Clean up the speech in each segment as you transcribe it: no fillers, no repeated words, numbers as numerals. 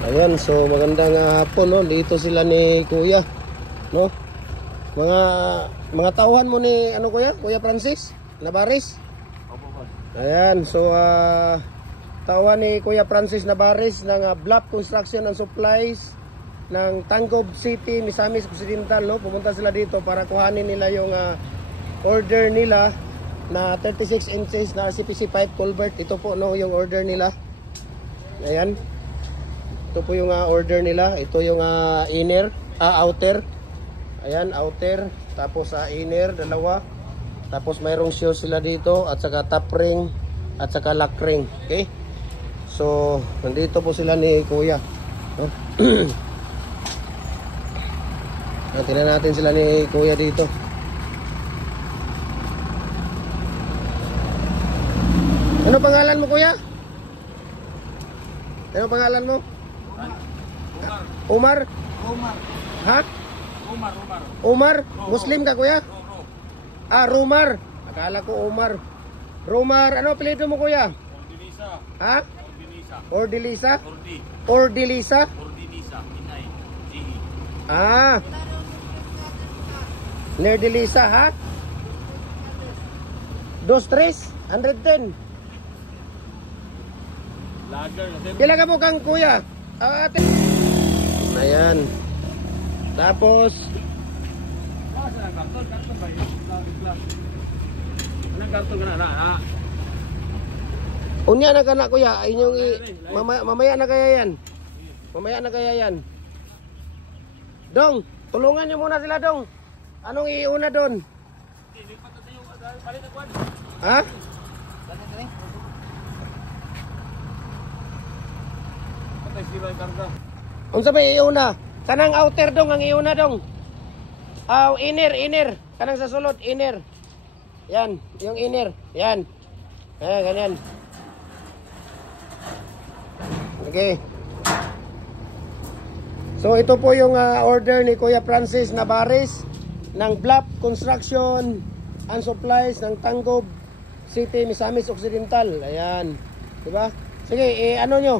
Ayan, so magandang hapon, no? Dito sila ni Kuya, no? Mga tauhan mo ni ano Kuya? Kuya Francis Nabaris. Ayan, so tauhan ni Kuya Francis Nabaris ng Bluff Construction and Supplies ng Tanggob City, Misamis Occidental, no? Pumunta sila dito para kuhanin nila yung order nila na 36 inches na CPC pipe culvert. Ito po, no, yung order nila. Ayan. Ito po yung order nila. Ito yung outer. Ayan, outer. Tapos inner, dalawa. Tapos mayroong shoe sila dito. At saka top ring. At saka lock ring. Okay? So, nandito po sila ni Kuya. No? Tingnan natin sila ni Kuya dito. Ano pangalan mo, Kuya? Ano pangalan mo? Umar. Umar. Ha? Umar. Umar? Muslim ka, Kuya? Rumar. Akala ko Umar. Rumar, ano apelyido mo, Kuya? Ordilisa. Ha? Ordilisa. Ordilisa? Ordilisa? Ordilisa. Inay. Nerdelisa, ha? 2-3? 110. Lager. Kailan ka mo kang Kuya? Ate. Ayan. Tapos Karton ba yun? Anong karton ka na? unya na ka na, Kuya. Inyong mamaya na kaya yan. Mamaya na kaya yan. Dong, tulungan nyo muna sila, Dong. Anong iuna doon? Ha? Unsa ba iuna? Kanang outer dong ang iuna dong. Inner. Kanang sa sulod, inner. Yan, yung inner. Yan. Ganyan. Okay. So ito po yung order ni Kuya Francis Nabaris ng Bluff Construction and Supplies ng Tanggob City, Misamis Occidental. Ayan. Diba? Sige, ano nyo?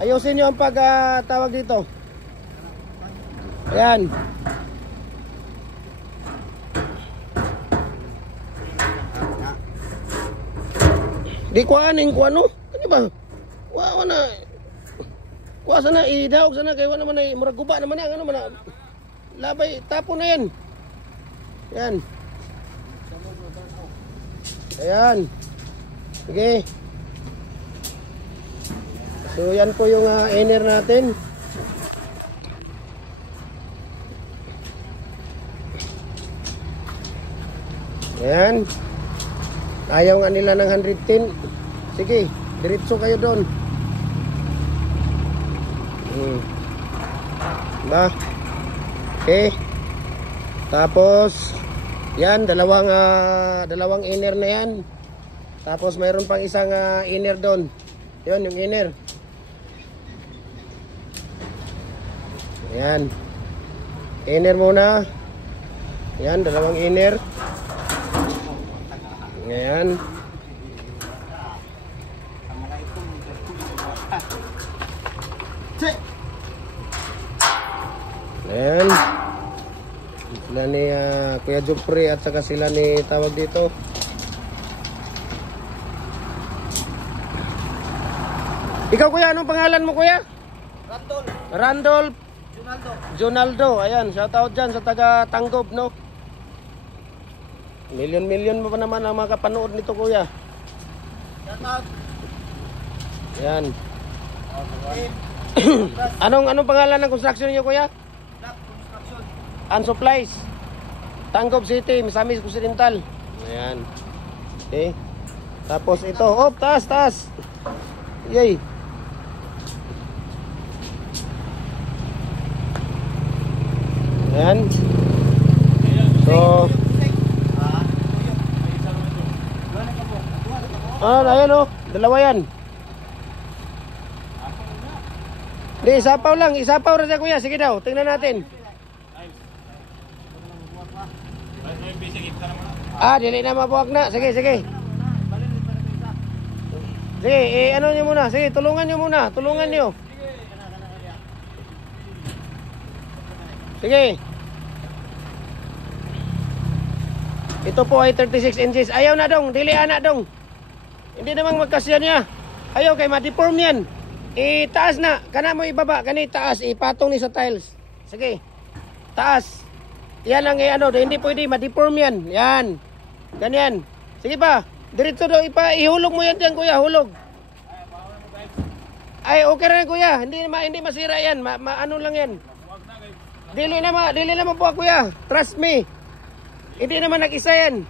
Ayusin nyo ang pagtawag dito. Ayan. Di kuanin ko ano? Ano ba? Wa na. Kuha sana idawag sana kay wala man ay murag guba naman ang ano man. Labay tapo na yan. Yan. Ayan. Sige. So yan po yung inner natin. Ayan. Ayaw nga nila ng 110. Sige, diretso kayo doon. Ba? Okay. Tapos yan, dalawang inner na yan. Tapos mayroon pang isang inner doon. Yun, yung inner. Ayan. Inner muna. Ayan, dalawang inner. Ayan. Ayan. Sila ni Kuya Jupri at saka sila ni tawag dito. Ikaw, Kuya, anong pangalan mo, Kuya? Randolph Jonaldo. Ayan, shout out dyan sa taga Tanggob, no? Million mo pa naman ang makapanood nito, Kuya. Shout out. Ayan. Anong pangalan ng construction niyo, Kuya? Bluff Construction and Supplies, Tanggob City, Misamis Occidental. Ayan. Okay. Tapos ito, taas. Yay. Ayan. So ayan o, dalawa yan. Di, isapaw lang, isapaw rin siya, Kuya. Sige daw, tingnan natin. Dili na mabuwag na. Sige. Sige, ano nyo muna. Sige, tulungan nyo muna. Tulungan nyo. Sige. Ito po ay 36 inches. Ayaw na dong, dili anak dong. Hindi namang magkasya niya. Ayaw kay ma-deform yan. Itaas na, kana mo ibaba, kani taas, ipatong ni sa tiles. Sige. Taas. Yan ang ano, hindi pwede ma-deform yan. Yan. Ganyan. Sige pa. Diretso do ihulog mo yan diyan, kuya, hulog. Ay, okay na kuya. Hindi masira yan. Ano lang yan. Dili na po kuya. Trust me. Hindi naman nag-isa yan.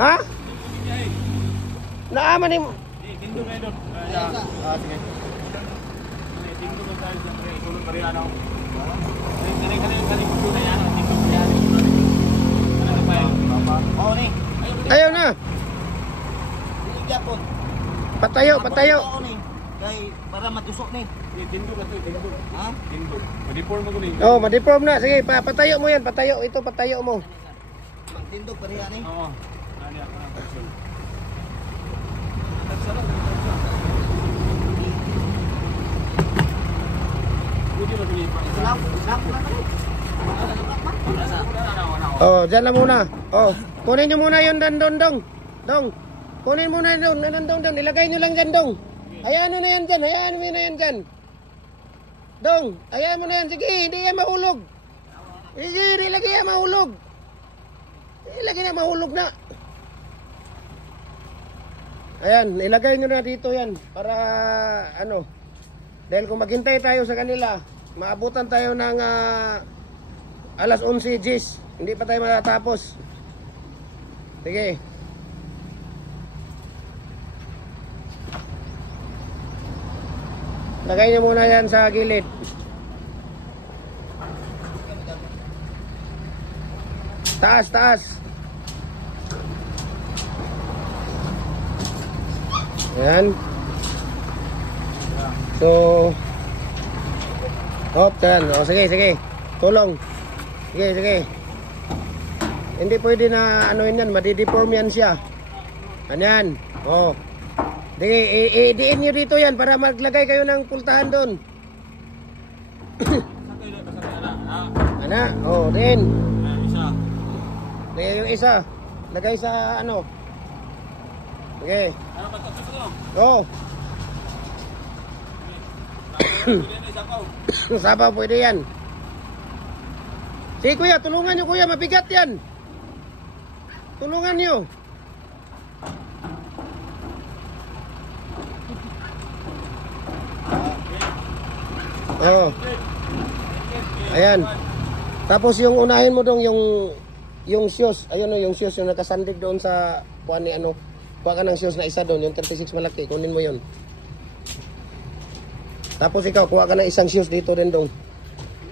Ha? Naaman ni mo. Tingdo na doon. Sige. Tingdo mo tayo sa sulod pa rin ano. Kani mo na yan. Tingdo mo yan. Ano pa yan? Oo ni. Ayaw na. Japon. Patayo. Kay para matusok ni. Tingdo ka to, tingdo. Ha? Tingdo. Ma-deform mo ko ni. Oh, ma-deform na. Sige, patayo mo yan. Patayo. Ito, patayo mo. Magtindog pa rin ani. Oo. Ani ako na. Oh, dyan lang muna. Oh, kunin nyo muna yun dong. Dong. Kunin muna yun dong. Ilagay nyo lang dyan dong. Hayaan mo na yan dyan. Dong, hayaan mo na yan. Sige, hindi yan mahulog. Sige, ilagay yan mahulog. Ilagay na mahulog na. Ayan, ilagay nyo na dito yan. Para ano. Dahil kung maghintay tayo sa kanila, maabutan tayo ng alas 11 Gs. Hindi pa tayo matatapos. Sige. Lagay nyo muna yan sa gilid. Taas. Ayan. So, dyan. O, sige. Tulong. Sige. Hindi pwede na ano yan, madideform yan siya. Ganyan. O. Diin nyo dito yan para maglagay kayo ng pultahan doon. Ana, o, diin. Diin yung isa. Lagay sa ano. Sige. O. Sabaw, pwede yan. Sige kuya, tulungan nyo kuya, mabigat yan. Tulungan nyo. Oh. Ayan. Tapos yung unahin mo dong yung shoes. Ayun yung shoes yung nakasandig doon sa kuan ni ano. Kuha ka ng shoes na isa doon, yung 36 malaki, kunin mo yun. Tapos ikaw, kuha ka ng isang shoes dito rin dong.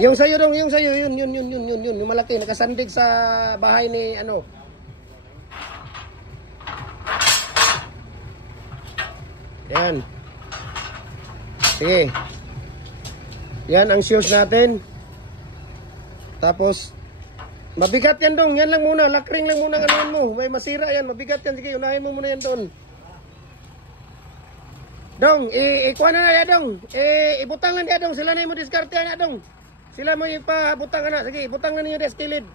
Yung sa'yo dong, yun, yung malaki, nakasandig sa bahay ni ano. Yan. Sige. Yan ang shoes natin. Tapos, mabigat yan dong, yan lang muna, lakring lang muna ang anuan mo. May masira yan, mabigat yan, sige, unahin mo muna yan doon. Dong, ikuha na yan dong. Ibutang lang yan dong. Sila na yung diskarte yan dong. Sila mo ipabutang na. Sige, ibutang na ninyo deskilid.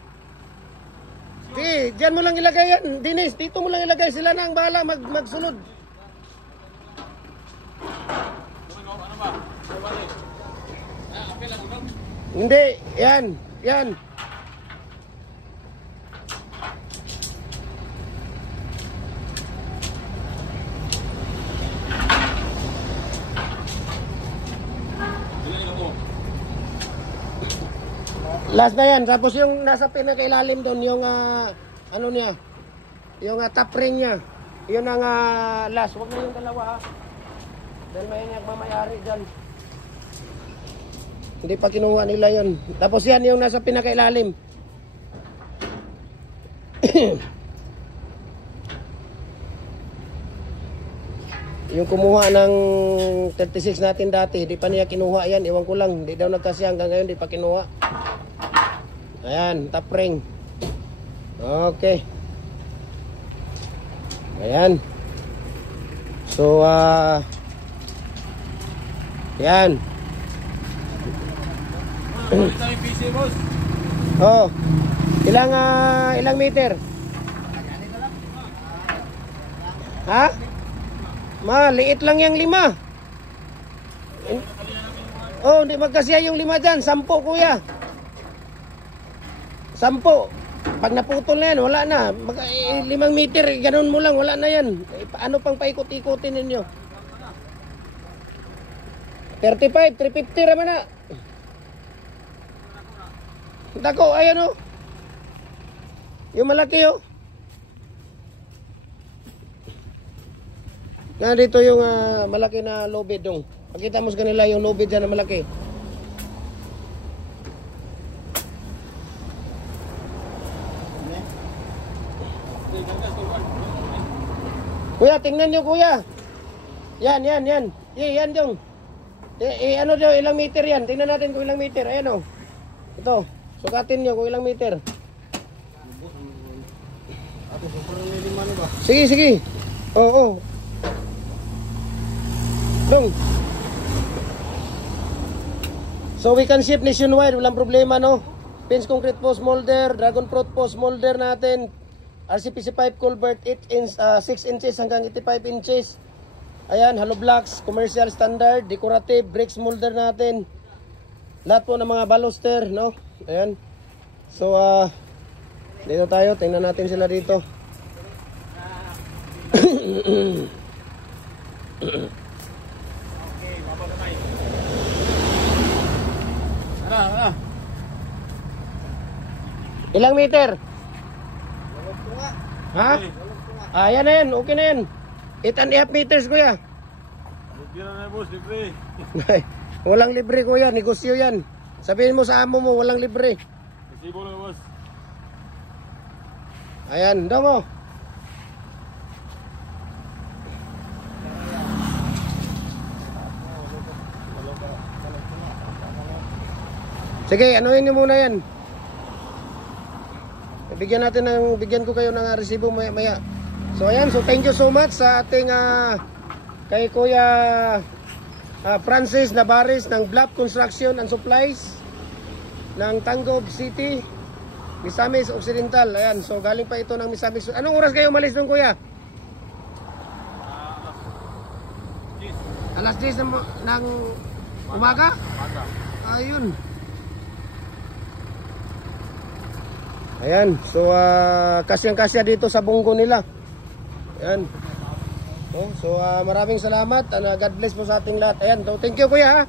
Sige, dyan mo lang ilagay yan. Dinis, dito mo lang ilagay. Sila na ang bahala magsunod. Hindi, yan. Last na yan. Tapos yung nasa pinakailalim doon, yung ano niya, yung top ring niya. Yun ang last. Huwag na yung dalawa ha. Dahil may nagmamayari dyan. Hindi pa kinuha nila yun. Tapos yan yung nasa pinakailalim. Yung kumuha ng 36 natin dati, di pa niya kinuha yan. Iwan ko lang, di daw nagkasya hanggang ngayon, di pa kinuha. Ayan, top ring. Okay. Ayan. So, yan. Ulit kami PC, boss. Oh. Ilang meter? Ha? Maliit lang yung 5. Oh, hindi magkasiya yung 5 dyan. 10, kuya. 10. Pag naputol na yan, wala na. 5 meter, ganun mo lang, wala na yan. Ano pang paikot-ikotin ninyo? 35, 350 naman na. Dako, ayan o. Yung malaki o. Nga dito yung malaki na lobid dong. Pakita mo sa kanila yung lobid dyan na malaki. Kuya, tingnan nyo kuya. Yan. Yan dong. Ano dyan, ilang meter yan? Tingnan natin kung ilang meter. Ayan o. Ito, sukatin nyo kung ilang meter. Sige. Oo. Dong. So we can ship nationwide, walang problema no. Pins concrete post molder, dragon fruit post molder natin. RCPC pipe culvert 6 inches hanggang 85 inches. Ayan, hollow blocks, commercial standard, decorative, bricks molder natin. Lahat po ng mga baluster, no? Ayan. So dito tayo, tingnan natin sila dito. Ilang meter? Ha? Ayan na yan, okay na yan. 8.5 meters kuya. Bigyan na boss, libre. Walang libre kuya, negosyo yan. Sabihin mo sa amo mo, walang libre. Resibo lang boss. Ayan, dongo. Sige, anuhin niyo muna yan. Bigyan ko kayo ng resibo maya. So ayan, so thank you so much sa ating kay Kuya Francis Nabares ng Bluff Construction and Supplies ng Tanggob City, Misamis Occidental. Ayan, so galing pa ito ng Misamis. Anong oras kayo umalis doon kuya? Alas 10 ng umaga? Ayun. Ayan, so kasyang-kasya dito sa bunggo nila. Ayan. So maraming salamat and God bless po sa ating lahat. Ayan, so thank you kuya ha.